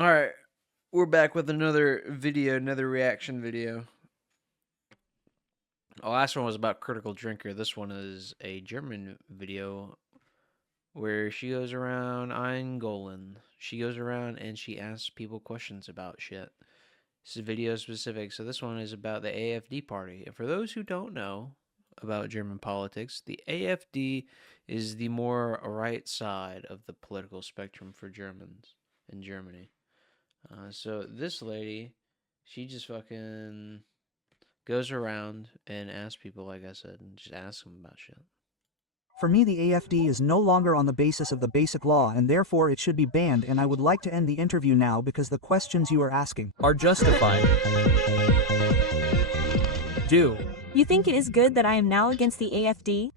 Alright, we're back with another video, another reaction video. The last one was about Critical Drinker. This one is a German video where she goes around Eingolen. She goes around and she asks people questions about shit. This is video specific, so this one is about the AfD party. And for those who don't know about German politics, the AfD is the more right side of the political spectrum for Germans in Germany. So this lady, she just fucking goes around and asks people, like I said, and just asks them about shit. For me, the AfD is no longer on the basis of the basic law and therefore it should be banned, and I would like to end the interview now because the questions you are asking are justified. Do you think it is good that I am now against the AfD?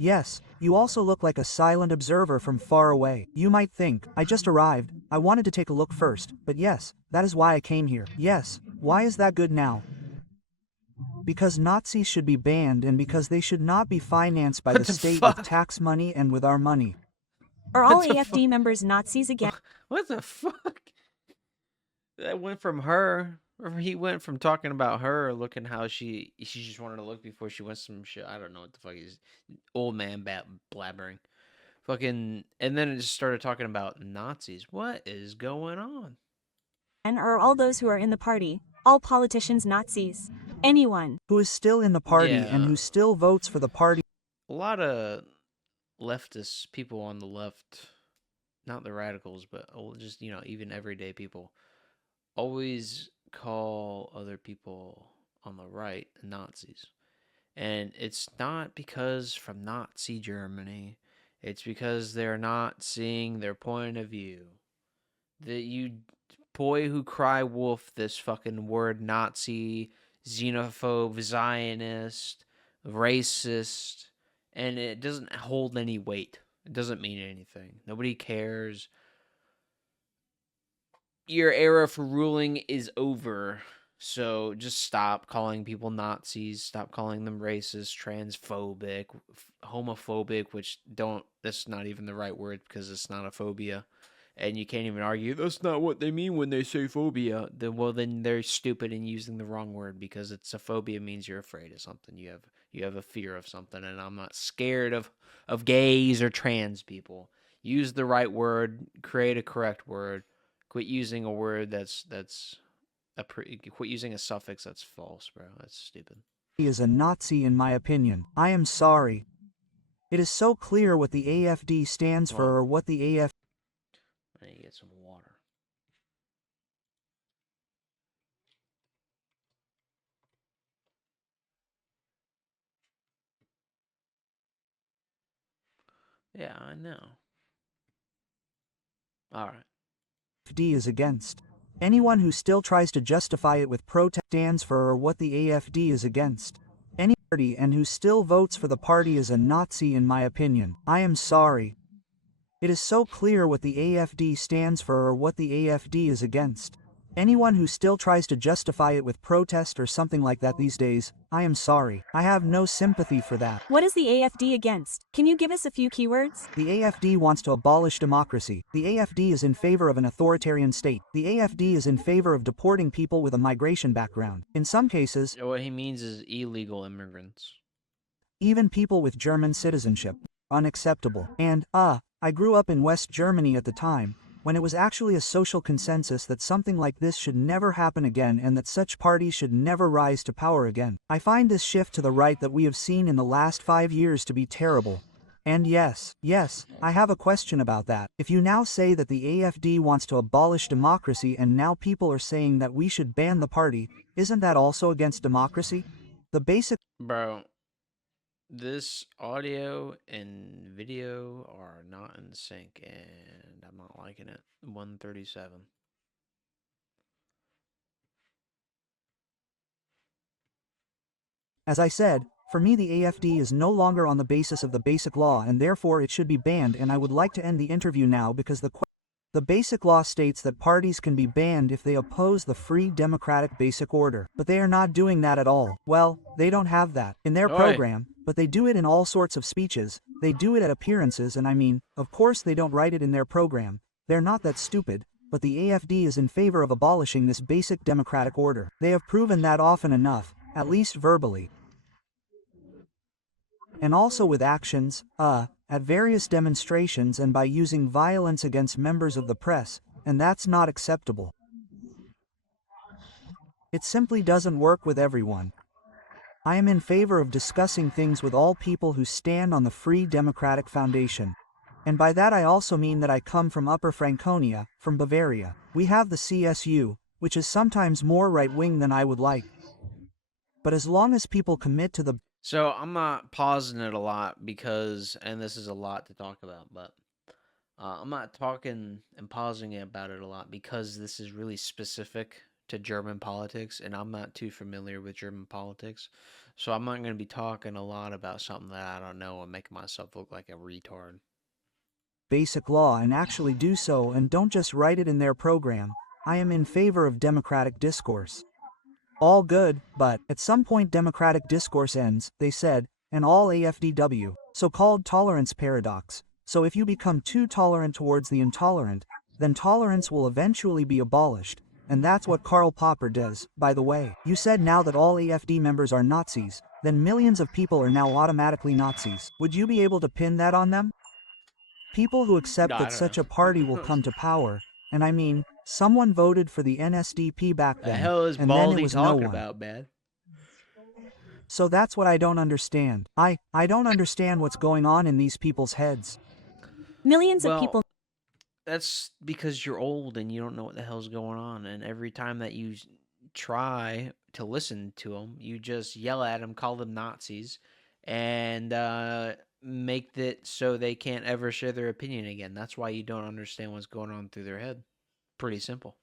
Yes, you also look like a silent observer from far away. You might think, I just arrived, I wanted to take a look first, but yes, that is why I came here. Yes, why is that good now? Because Nazis should be banned and because they should not be financed by the state with tax money and with our money. Are all AfD members Nazis again? What the fuck? That went from her. He went from talking about her, looking how she just wanted to look before she went some shit. I don't know what the fuck is old man blabbering. Fucking, and then it just started talking about Nazis. What is going on? And are all those who are in the party, all politicians Nazis? Anyone who is still in the party and who still votes for the party. A lot of leftist people on the left, not the radicals, but just, you know, even everyday people, always call other people on the right Nazis. And it's not because from Nazi Germany, it's because they're not seeing their point of view. That you boy who cry wolf this fucking word Nazi, xenophobe, Zionist, racist, and it doesn't hold any weight. It doesn't mean anything. Nobody cares. Your era for ruling is over, so just stop calling people Nazis, stop calling them racist, transphobic, homophobic, which that's not even the right word because it's not a phobia, and you can't even argue that's not what they mean when they say phobia. Then they're stupid and using the wrong word, because it's a phobia means you're afraid of something, you have a fear of something, and I'm not scared of gays or trans people. Use the right word, create a correct word. Quit using a word quit using a suffix that's false, bro. That's stupid. He is a Nazi in my opinion. I am sorry. It is so clear what the AfD stands for, or what the AfD... I need to get some water. Yeah, I know. Alright. AfD is against. Anyone who still tries to justify it with protest stands for, or what the AfD is against. Any party and who still votes for the party is a Nazi in my opinion. I am sorry. It is so clear what the AfD stands for, or what the AfD is against. Anyone who still tries to justify it with protest or something like that these days, I am sorry. I have no sympathy for that. What is the AfD against? Can you give us a few keywords? The AfD wants to abolish democracy. The AfD is in favor of an authoritarian state. The AfD is in favor of deporting people with a migration background. In some cases, what he means is illegal immigrants. Even people with German citizenship. Unacceptable. And, I grew up in West Germany at the time, when it was actually a social consensus that something like this should never happen again and that such parties should never rise to power again. I find this shift to the right that we have seen in the last 5 years to be terrible. And yes, I have a question about that. If you now say that the AfD wants to abolish democracy and now people are saying that we should ban the party, isn't that also against democracy? The basic... Bro, this audio and video are not in sync, and I'm not liking it. 137. As I said, for me the AfD is no longer on the basis of the basic law and therefore it should be banned, and I would like to end the interview now because the basic law states that parties can be banned if they oppose the free democratic basic order. But they are not doing that at all. Well, they don't have that in their program, but they do it in all sorts of speeches. They do it at appearances, and I mean, of course they don't write it in their program. They're not that stupid. but the AFD is in favor of abolishing this basic democratic order. They have proven that often enough, at least verbally. And also with actions, at various demonstrations and by using violence against members of the press, and that's not acceptable. It simply doesn't work with everyone. I am in favor of discussing things with all people who stand on the free democratic foundation. And by that I also mean that I come from Upper Franconia, from Bavaria. We have the CSU, which is sometimes more right-wing than I would like. But as long as people commit to the So I'm not pausing it a lot because, and this is a lot to talk about, but I'm not talking and pausing it about it a lot because this is really specific to German politics, and I'm not too familiar with German politics. So I'm not going to be talking a lot about something that I don't know and making myself look like a retard. basic law and actually do so and don't just write it in their program, I am in favor of democratic discourse. All good, but at some point democratic discourse ends, they said, and all AFDW, so-called tolerance paradox. So if you become too tolerant towards the intolerant, then tolerance will eventually be abolished. And that's what Karl Popper does, by the way. You said now that all AFD members are Nazis, then millions of people are now automatically Nazis. Would you be able to pin that on them? People who accept No, I that don't such a party will know. come to power, and I mean, someone voted for the NSDP back The then, hell is and then it Baldy was no talking one. about, man? So that's what I don't understand. I don't understand what's going on in these people's heads. Millions of Well, people that's because you're old and you don't know what the hell's going on. And every time that you try to listen to them, you just yell at them, call them Nazis, and make it so they can't ever share their opinion again. That's why you don't understand what's going on through their head. Pretty simple.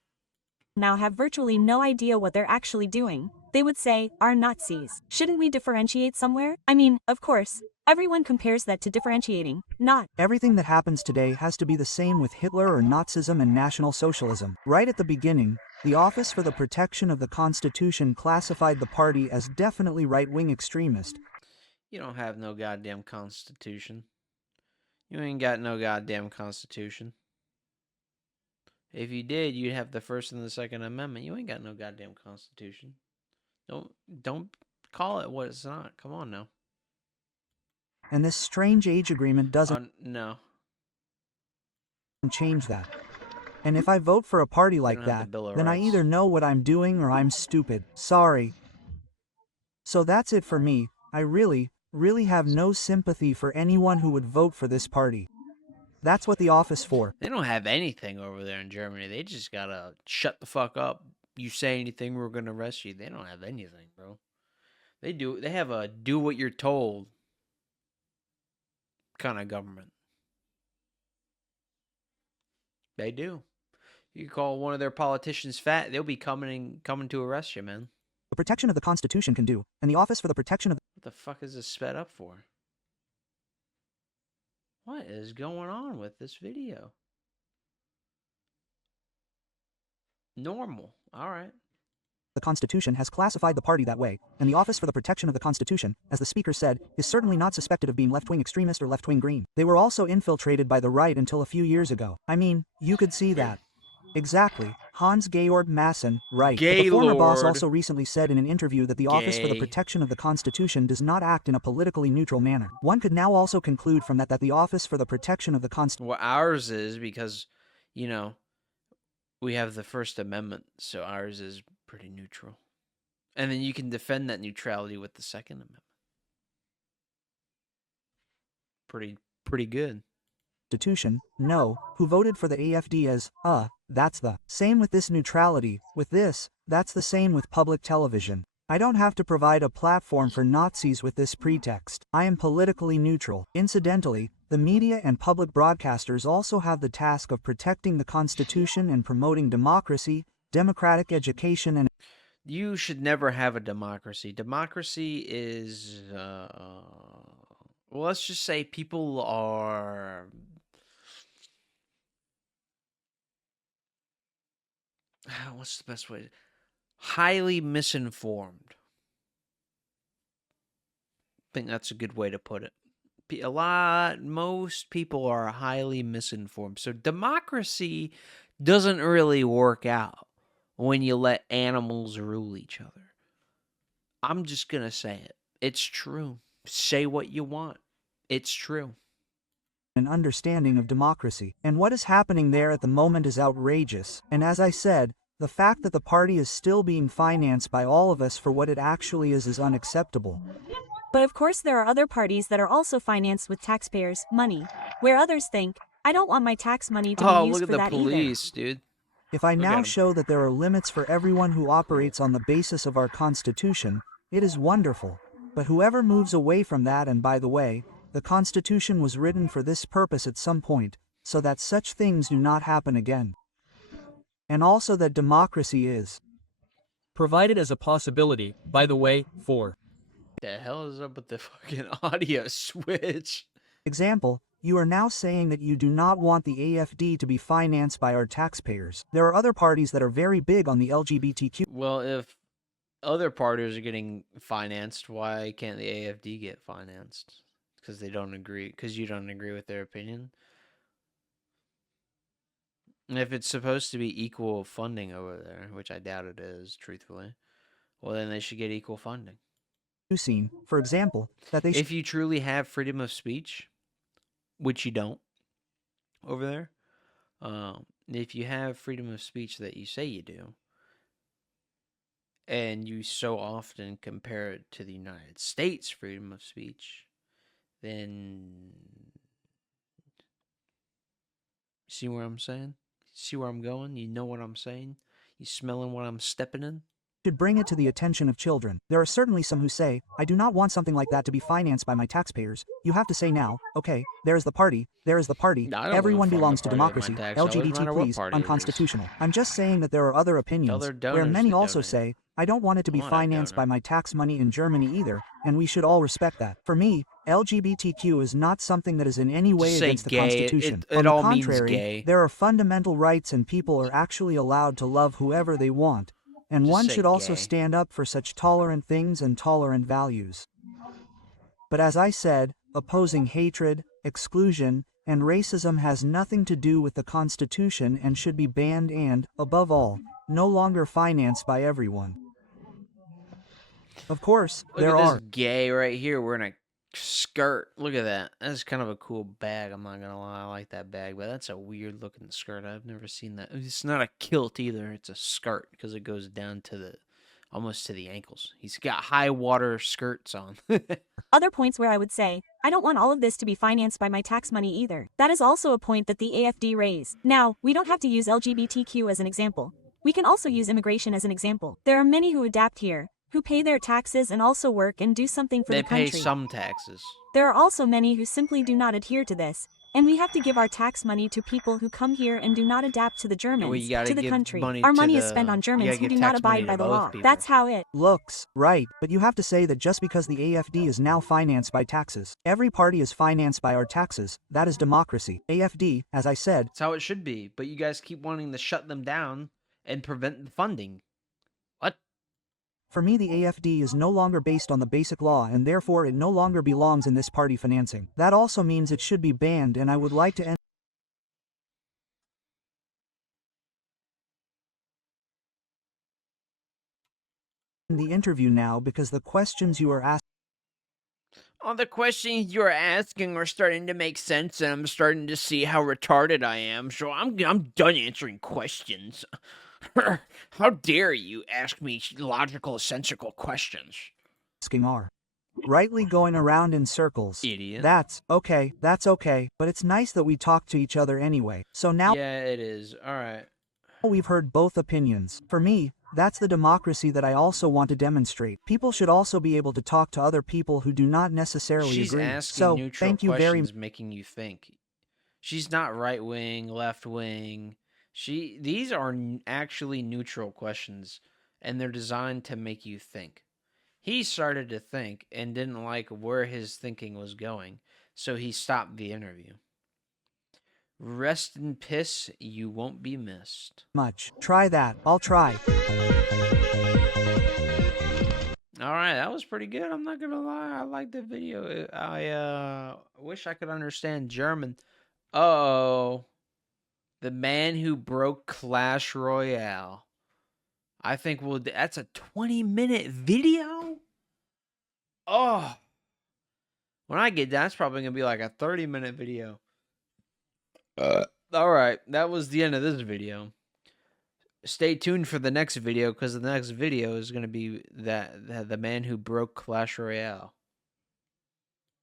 now have virtually no idea what they're actually doing. They would say, are Nazis. Shouldn't we differentiate somewhere? I mean, of course, everyone compares that to differentiating, not. Everything that happens today has to be the same with Hitler or Nazism and National Socialism. Right at the beginning, the Office for the Protection of the Constitution classified the party as definitely right-wing extremist. You don't have no goddamn constitution. You ain't got no goddamn constitution. If you did, you'd have the First and the Second Amendment. You ain't got no goddamn constitution. Don't call it what it's not. Come on now. And this strange age agreement doesn't No. change that. And if I vote for a party They like don't have the that, Bill of then I Rights. either know what I'm doing or I'm stupid. Sorry. So that's it for me. I really have no sympathy for anyone who would vote for this party. That's what the office for. They don't have anything over there in Germany. They just gotta shut the fuck up. You say anything, we're gonna arrest you. They don't have anything, bro. They have a do what you're told kind of government. They do. You call one of their politicians fat, they'll be coming to arrest you, man. The protection of the Constitution can do, and the Office for the Protection of What the fuck is this sped up for? What is going on with this video? Normal. All right. the Constitution has classified the party that way, and the Office for the Protection of the Constitution, as the speaker said, is certainly not suspected of being left-wing extremist or left-wing green. They were also infiltrated by the right until a few years ago. I mean, you could see that. Exactly. Hans-Georg Maassen, right. But the former boss Gaylord. also recently said in an interview that the Office for the Gay. Protection of the Constitution does not act in a politically neutral manner. One could now also conclude from that the Office for the Protection of the Constitution Well, ours is because, you know, we have the First Amendment, so ours is pretty neutral. And then you can defend that neutrality with the Second Amendment. Pretty good. no, who voted for the AFD as, that's the same with this neutrality, with this, that's the same with public television. I don't have to provide a platform for Nazis with this pretext. I am politically neutral. Incidentally, the media and public broadcasters also have the task of protecting the Constitution and promoting democracy, democratic education and You should never have a democracy. Democracy is, well, let's just say people are, what's the best way? Highly misinformed. I think that's a good way to put it. Most people are highly misinformed. So democracy doesn't really work out when you let animals rule each other. I'm just going to say it. It's true. Say what you want. It's true. An understanding of democracy. And what is happening there at the moment is outrageous. And as I said, the fact that the party is still being financed by all of us for what it actually is unacceptable. But of course there are other parties that are also financed with taxpayers' money, where others think, I don't want my tax money to be Oh, look used at for the that either. police, dude. If I Look now at 'em. show that there are limits for everyone who operates on the basis of our Constitution, it is wonderful. But whoever moves away from that, and by the way, the Constitution was written for this purpose at some point, so that such things do not happen again. And also that democracy is provided as a possibility, by the way, for The hell is up with the fucking audio switch? example. You are now saying that you do not want the AFD to be financed by our taxpayers. There are other parties that are very big on the LGBTQ. Well, if other parties are getting financed, why can't the AFD get financed? Because they don't agree. Because you don't agree with their opinion. And if it's supposed to be equal funding over there, which I doubt it is, truthfully, well, then they should get equal funding. Scene, for example, that they If you truly have freedom of speech, which you don't over there, if you have freedom of speech that you say you do, and you so often compare it to the United States freedom of speech, then see where I'm saying? See where I'm going? You know what I'm saying? You smelling what I'm stepping in? should bring it to the attention of children. There are certainly some who say, I do not want something like that to be financed by my taxpayers. You have to say now, okay, there is the party, there is the party, No, I don't everyone want to fund belongs the to party with my democracy, tax dollars, no LGBT matter what please, party it is. unconstitutional. I'm just saying that there are other opinions, their where donors many to also donate. say, I don't want it to be I want that financed by donor. my tax money in Germany either, and we should all respect that. For me, LGBTQ is not something that is in any way Just say against the gay. Constitution. It On the all means contrary, gay. there are fundamental rights and people are actually allowed to love whoever they want. And Just one say should also gay. stand up for such tolerant things and tolerant values. But as I said, opposing hatred, exclusion, and racism has nothing to do with the Constitution and should be banned and, above all, no longer financed by everyone. Of course, Look there at this are gay right here wearing a skirt. Look at that. That's kind of a cool bag. I'm not gonna lie, I like that bag, but that's a weird looking skirt. I've never seen that. It's not a kilt either. It's a skirt because it goes down to the almost to the ankles. He's got high water skirts on. Other points where I would say, I don't want all of this to be financed by my tax money either. That is also a point that the AFD raised. Now, we don't have to use LGBTQ as an example. We can also use immigration as an example. There are many who adapt here, who pay their taxes and also work and do something for They the pay country. some taxes. There are also many who simply do not adhere to this, and we have to give our tax money to people who come here and do not adapt to the Germans, you gotta to the give country. money Our to money is the- spent on you Germans gotta who give do not tax money abide to by the both law. people. That's how it looks, right, but you have to say that just because the AFD is now financed by taxes, every party is financed by our taxes, that is democracy. AFD, as I said, That's how it should be. But you guys keep wanting to shut them down and prevent the funding. What? for me the AFD is no longer based on the basic law and therefore it no longer belongs in this party financing. That also means it should be banned, and I would like to end the interview now because the questions you are asking All the questions you're asking are starting to make sense, and I'm starting to see how retarded I am. So I'm done answering questions. How dare you ask me logical, sensical questions? are rightly going around in circles. Idiot. That's okay, but it's nice that we talk to each other anyway. So now Yeah, it is. All right. we've heard both opinions. For me, that's the democracy that I also want to demonstrate. People should also be able to talk to other people who do not necessarily She's agree. asking So, neutral thank you very questions, making you think. She's not right wing, left wing. These are actually neutral questions, and they're designed to make you think. He started to think and didn't like where his thinking was going, so he stopped the interview. Rest in piss, you won't be missed. much. Try that. I'll try. All right, that was pretty good. I'm not gonna lie. I like the video. I wish I could understand German. Oh, The man who broke Clash Royale. I think that's a 20-minute video? Oh. When I get done, it's probably going to be like a 30-minute video. All right, that was the end of this video. Stay tuned for the next video, because the next video is going to be the man who broke Clash Royale.